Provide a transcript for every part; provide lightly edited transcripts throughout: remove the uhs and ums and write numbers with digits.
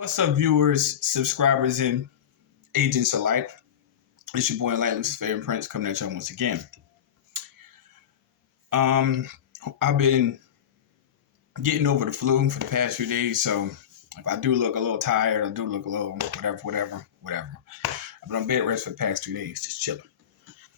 What's up, viewers, subscribers, and agents alike? It's your boy Enlightened, Luciferian Prince, coming at y'all once again. Um, I've been getting over the flu for the past few days, so if I do look a little tired, I do look a little whatever. I've been on bed rest for the past 2 days, just chilling.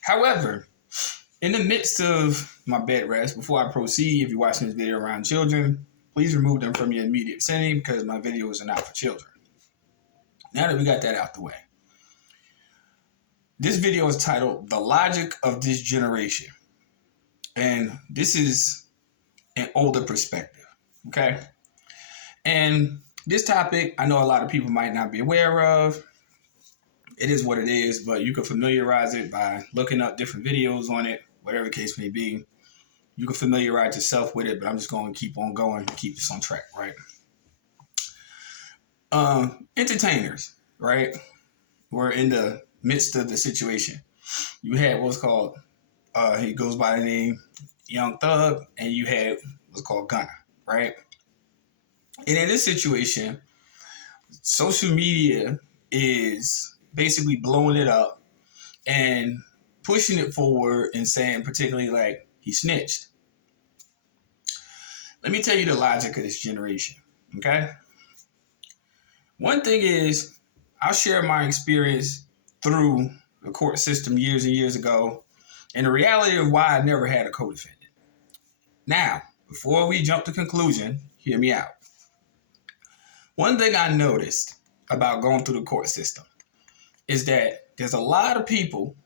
However, in the midst of my bed rest, before I proceed, if you're watching this video around children, please remove them from your immediate vicinity because my videos are not for children. Now that we got that out the way, this video is titled The Logic of This Generation. And this is an older perspective, okay? And this topic, I know a lot of people might not be aware of. It is what it is, but you can familiarize it by looking up different videos on it, whatever the case may be. You can familiarize yourself with it, but I'm just going to keep on going to keep this on track, right? Entertainers, right? We're in the midst of the situation. You had what's called, he goes by the name Young Thug, and you had what's called Gunna, right? And in this situation, social media is basically blowing it up and pushing it forward and saying particularly like he snitched. Let me tell you the logic of this generation, okay? One thing is, I'll share my experience through the court system years and years ago and the reality of why I never had a co-defendant. Now, before we jump to conclusion, hear me out. One thing I noticed about going through the court system is that there's a lot of people,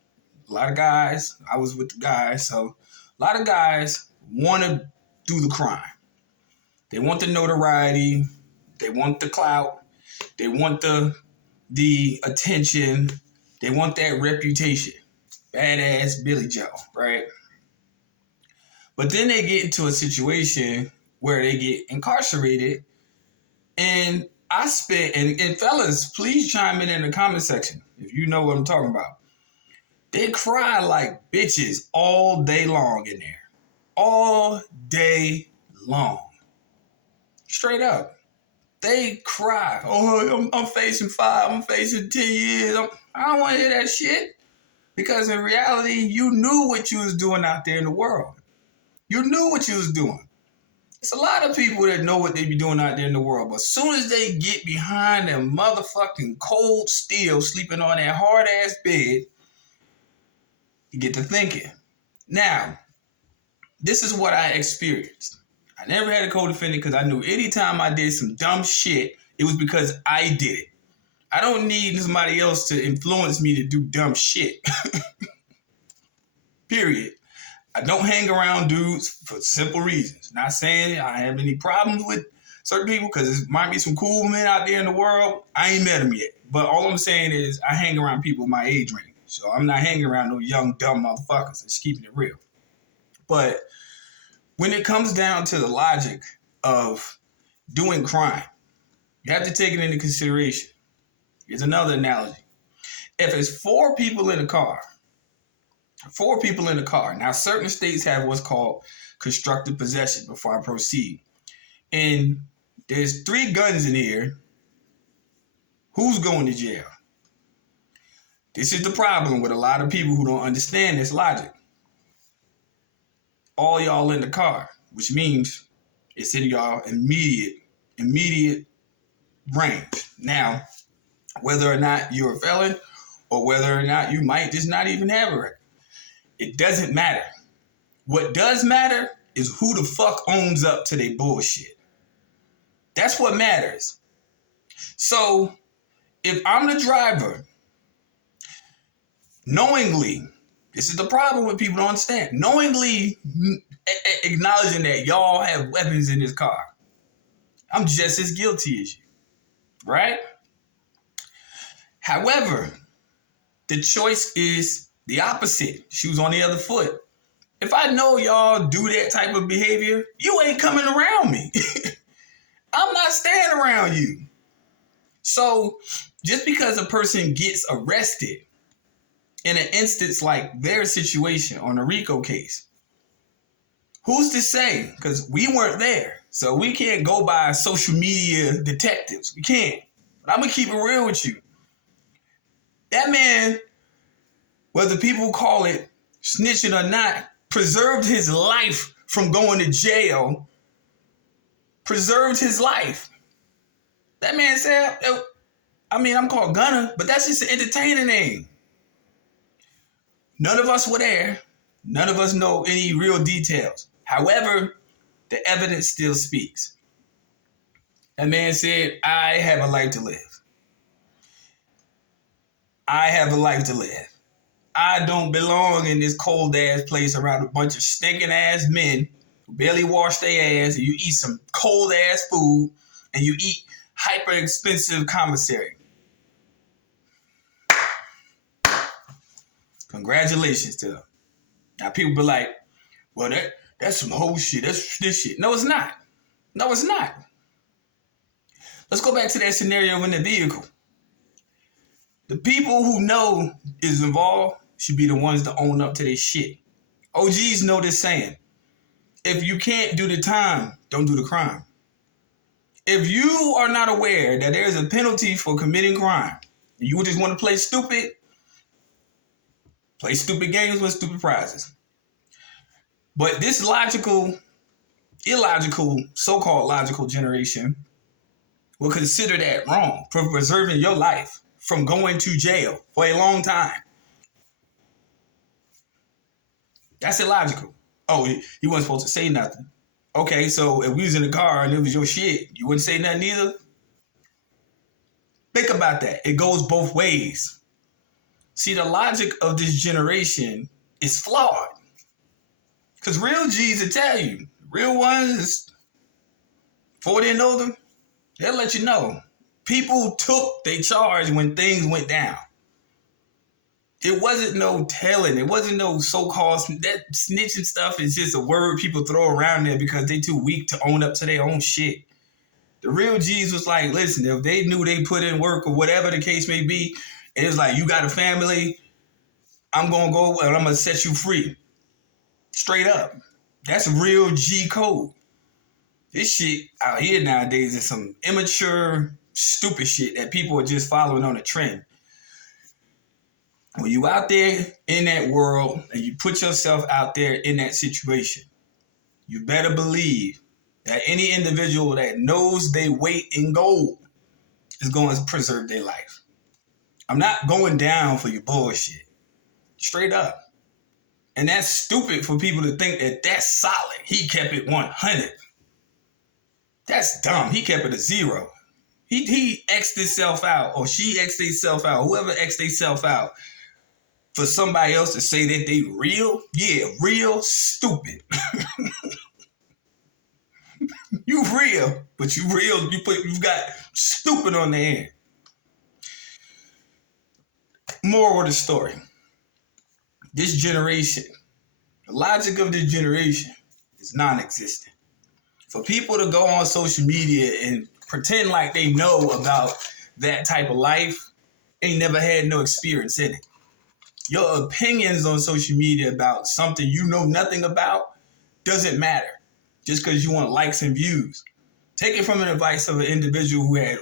a lot of guys, I was with the guys, so a lot of guys want to do the crime. They want the notoriety, they want the clout, they want the attention, they want that reputation. Badass Billy Joe, right? But then they get into a situation where they get incarcerated. And I spent, and fellas, please chime in the comment section if you know what I'm talking about. They cry like bitches all day long in there. All day long. Straight up. They cry. Oh, I'm facing 5. I'm facing 10 years. I don't want to hear that shit. Because in reality, you knew what you was doing out there in the world. You knew what you was doing. It's a lot of people that know what they be doing out there in the world. But as soon as they get behind them motherfucking cold steel, sleeping on that hard-ass bed, you get to thinking. Now, this is what I experienced. I never had a co-defendant because I knew anytime I did some dumb shit, it was because I did it. I don't need somebody else to influence me to do dumb shit. Period. I don't hang around dudes for simple reasons. Not saying I have any problems with certain people because there might be some cool men out there in the world. I ain't met them yet. But all I'm saying is I hang around people my age range. So I'm not hanging around no young, dumb motherfuckers. Just keeping it real. But when it comes down to the logic of doing crime, you have to take it into consideration. Here's another analogy. If it's 4 people in a car, now certain states have what's called constructive possession before I proceed. And there's 3 guns in here. Who's going to jail? This is the problem with a lot of people who don't understand this logic. All y'all in the car, which means it's in y'all immediate range. Now, whether or not you're a felon or whether or not you might just not even have a record, it doesn't matter. What does matter is who the fuck owns up to their bullshit. That's what matters. So, if I'm the driver, knowingly, this is the problem with people don't understand, knowingly acknowledging that y'all have weapons in this car, I'm just as guilty as you, right? However, the choice is the opposite. Shoes on the other foot. If I know y'all do that type of behavior, you ain't coming around me. I'm not staying around you. So just because a person gets arrested in an instance like their situation on the RICO case, who's to say? Because we weren't there. So we can't go by social media detectives. We can't. But I'm going to keep it real with you. That man, whether people call it snitching or not, preserved his life from going to jail. Preserved his life. That man said, I'm called Gunner, but that's just an entertaining name. None of us were there. None of us know any real details. However, the evidence still speaks. That man said, I have a life to live. I have a life to live. I don't belong in this cold ass place around a bunch of stinking ass men who barely wash their ass, and you eat some cold ass food, and you eat hyper expensive commissary. Congratulations to them. Now people be like, well, that's some whole shit. That's this shit. No, it's not. No, it's not. Let's go back to that scenario in the vehicle. The people who know is involved should be the ones to own up to their shit. OGs know this saying. If you can't do the time, don't do the crime. If you are not aware that there is a penalty for committing crime, and you just want to play stupid games with stupid prizes. But this illogical, so-called logical generation will consider that wrong for preserving your life from going to jail for a long time. That's illogical. Oh, you weren't supposed to say nothing. Okay, so if we was in the car and it was your shit, you wouldn't say nothing either? Think about that. It goes both ways. See, the logic of this generation is flawed. Because real G's will tell you, real ones, 40 and older, they'll let you know. People took their charge when things went down. It wasn't no telling. It wasn't no so-called, that snitching stuff is just a word people throw around there because they too weak to own up to their own shit. The real G's was like, listen, if they knew they put in work or whatever the case may be, and it's like, you got a family, I'm going to go and I'm going to set you free. Straight up. That's real G code. This shit out here nowadays is some immature, stupid shit that people are just following on a trend. When you out there in that world and you put yourself out there in that situation, you better believe that any individual that knows they weight in gold is going to preserve their life. I'm not going down for your bullshit. Straight up. And that's stupid for people to think that that's solid. He kept it 100. That's dumb. He kept it a 0. He X'd himself out, or she X'd herself out, whoever X'd herself out, for somebody else to say that they real? Yeah, real stupid. You real, but you real, you've got stupid on the end. Moral of the story. This generation, the logic of this generation is non-existent. For people to go on social media and pretend like they know about that type of life, ain't never had no experience in it. Your opinions on social media about something you know nothing about doesn't matter just because you want likes and views. Take it from an advice of an individual who had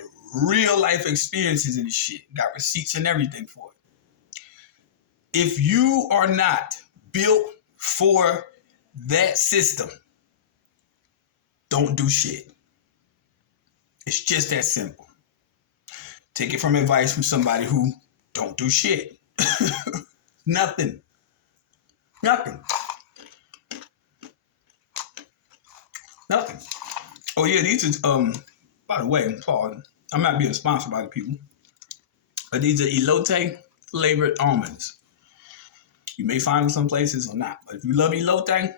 real life experiences in this shit, got receipts and everything for it. If you are not built for that system, don't do shit. It's just that simple. Take it from advice from somebody who don't do shit. Nothing. Oh yeah, these are by the way, I'm not being sponsored by the people, but these are elote flavored almonds. You may find them some places or not, but if you love elote,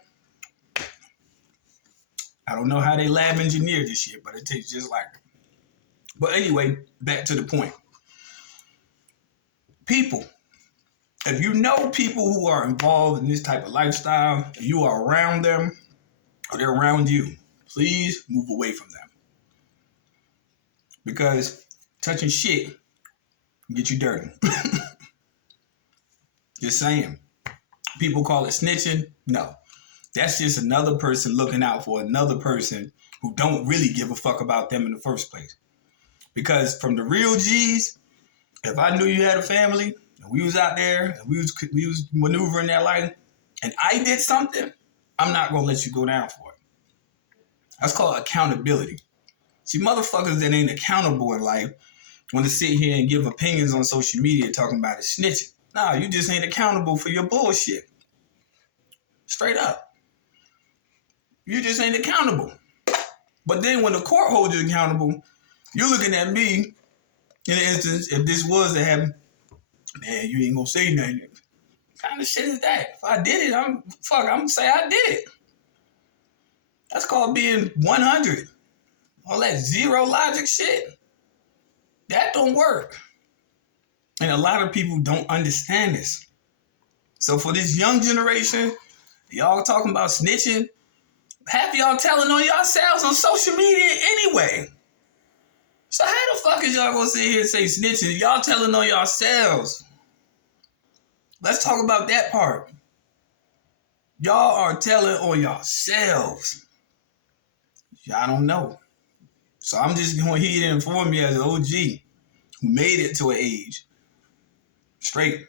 I don't know how they lab engineered this shit, but it tastes just like it. But anyway, back to the point. People, if you know people who are involved in this type of lifestyle, and you are around them, or they're around you, please move away from them. Because touching shit can get you dirty. Just saying. People call it snitching. No. That's just another person looking out for another person who don't really give a fuck about them in the first place. Because from the real G's, if I knew you had a family and we was out there and we was maneuvering that life and I did something, I'm not gonna let you go down for it. That's called accountability. See, motherfuckers that ain't accountable in life want to sit here and give opinions on social media talking about it snitching. Nah, you just ain't accountable for your bullshit. Straight up. You just ain't accountable. But then when the court holds you accountable, you're looking at me, in the instance, if this was to happen, man, you ain't gonna say nothing. What kind of shit is that? If I did it, I'm gonna say I did it. That's called being 100. All that zero logic shit, that don't work. And a lot of people don't understand this. So for this young generation, y'all talking about snitching, half y'all telling on yourselves on social media anyway. So how the fuck is y'all gonna sit here and say snitching? Y'all telling on yourselves. Let's talk about that part. Y'all are telling on yourselves. Y'all don't know. So I'm just going to here to inform you as an OG who made it to an age. Straight.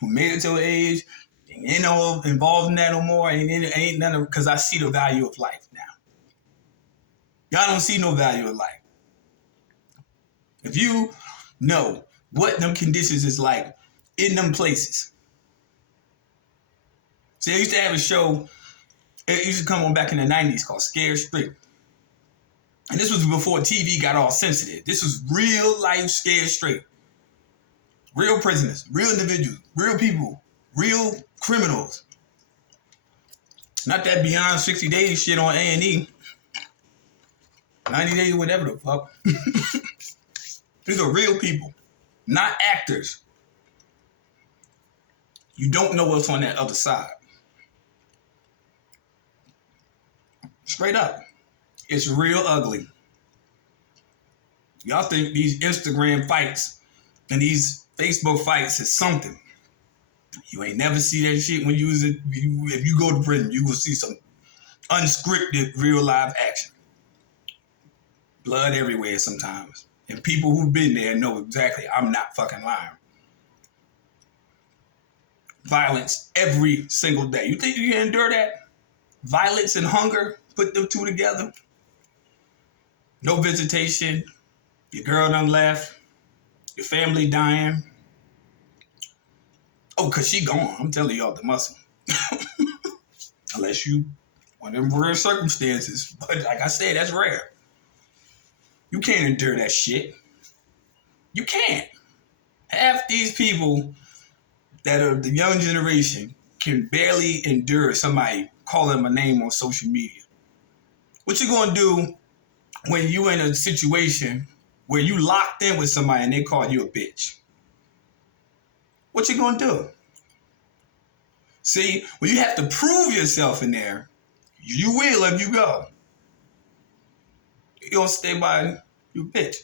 Who made it to an age. Ain't no involved in that no more. Ain't none of, because I see the value of life now. Y'all don't see no value of life. If you know what them conditions is like in them places. See, I used to have a show, it used to come on back in the 90s called Scared Straight. And this was before TV got all sensitive. This was real life Scared Straight. Real prisoners, real individuals, real people, real criminals. Not that beyond 60 days shit on A&E. 90 days, whatever the fuck. These are real people, not actors. You don't know what's on that other side. Straight up. It's real ugly. Y'all think these Instagram fights and these Facebook fights is something. You ain't never see that shit when if you go to prison, you will see some unscripted real live action. Blood everywhere sometimes. And people who've been there know exactly I'm not fucking lying. Violence every single day. You think you can endure that? Violence and hunger, put them two together. No visitation. Your girl done left. Your family dying. Oh, because she gone. I'm telling you off the muscle. Unless you one of them rare circumstances. But like I said, that's rare. You can't endure that shit. You can't. Half these people that are the young generation can barely endure somebody calling them a name on social media. What you gonna do when you in a situation where you locked in with somebody and they call you a bitch? What you gonna do? See, when you have to prove yourself in there, you will if you go. You gonna stay by you bitch.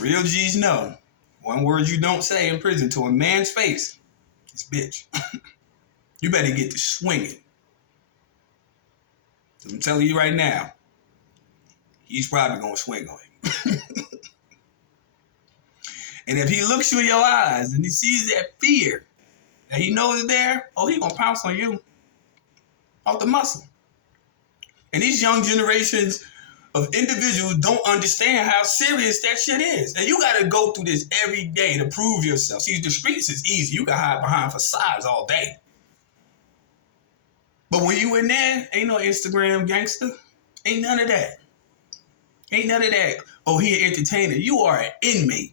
Real G's know. One word you don't say in prison to a man's face is bitch. You better get to swinging. I'm telling you right now, he's probably gonna swing on you. And if he looks you in your eyes and he sees that fear that he knows is there, oh, he gonna pounce on you off the muscle. And these young generations of individuals don't understand how serious that shit is. And you gotta go through this every day to prove yourself. See, the streets is easy. You can hide behind facades all day. But when you in there, ain't no Instagram gangster. Ain't none of that. Ain't none of that. Oh, he an entertainer. You are an inmate.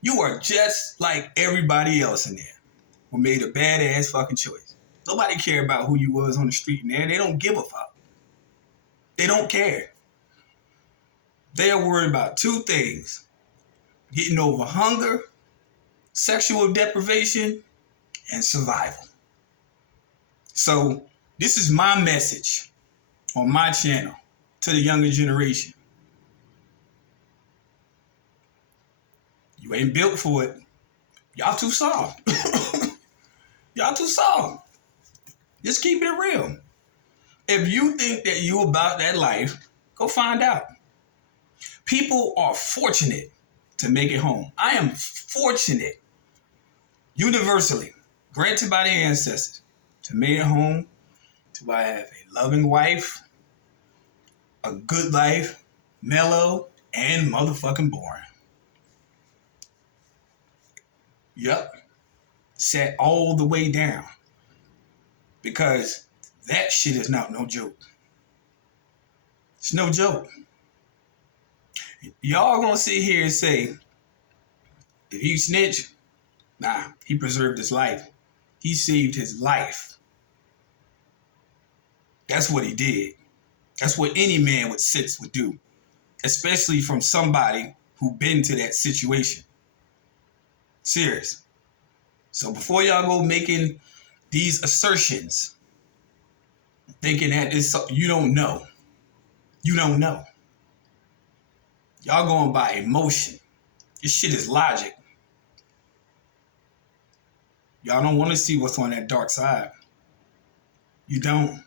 You are just like everybody else in there who made a badass fucking choice. Nobody care about who you was on the street in there. They don't give a fuck. They don't care. They are worried about two things. Getting over hunger, sexual deprivation, and survival. So this is my message on my channel to the younger generation. You ain't built for it. Y'all too soft. Y'all too soft. Just keep it real. If you think that you about that life, go find out. People are fortunate to make it home. I am fortunate, universally, granted by the ancestors, to make it home, to have a loving wife, a good life, mellow, and motherfucking boring. Yep. Sat all the way down. Because that shit is not no joke. It's no joke. Y'all gonna sit here and say, if he snitched, nah, he preserved his life. He saved his life. That's what he did. That's what any man with sense would do. Especially from somebody who been to that situation. Serious. So before y'all go making these assertions, thinking that it's, you don't know. You don't know. Y'all going by emotion. This shit is logic. Y'all don't want to see what's on that dark side. You don't.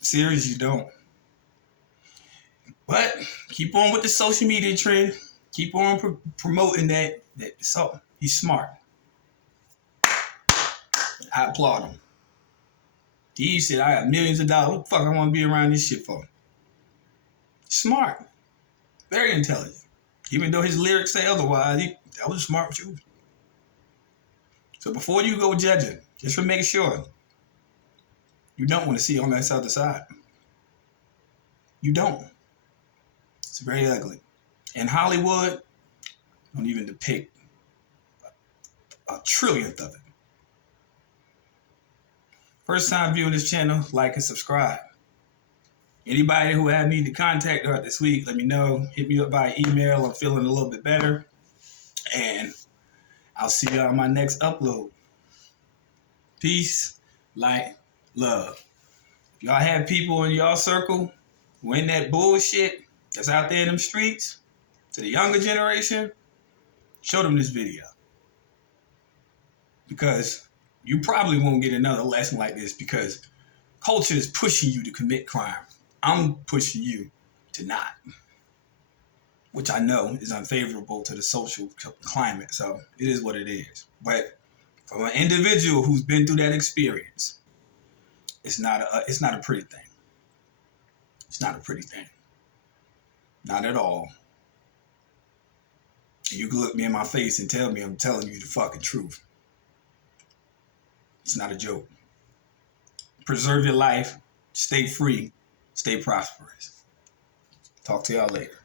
Serious, you don't. But keep on with the social media trend. Keep on promoting that. So he's smart. I applaud him. He said, I got millions of dollars. What the fuck I want to be around this shit for? Smart. Very intelligent. Even though his lyrics say otherwise, that was a smart truth. So before you go judging, just for making sure, you don't want to see on that other side. You don't. It's very ugly. In Hollywood, don't even depict a trillionth of it. First time viewing this channel, like and subscribe. Anybody who had me to contact her this week, let me know. Hit me up by email. I'm feeling a little bit better. And I'll see y'all on my next upload. Peace, light, love. If y'all have people in y'all circle who in that bullshit that's out there in them streets, to the younger generation, show them this video. Because you probably won't get another lesson like this because culture is pushing you to commit crime. I'm pushing you to not, which I know is unfavorable to the social climate. So it is what it is. But from an individual who's been through that experience, it's not a pretty thing. It's not a pretty thing. Not at all. And you can look me in my face and tell me I'm telling you the fucking truth. It's not a joke. Preserve your life. Stay free. Stay prosperous. Talk to y'all later.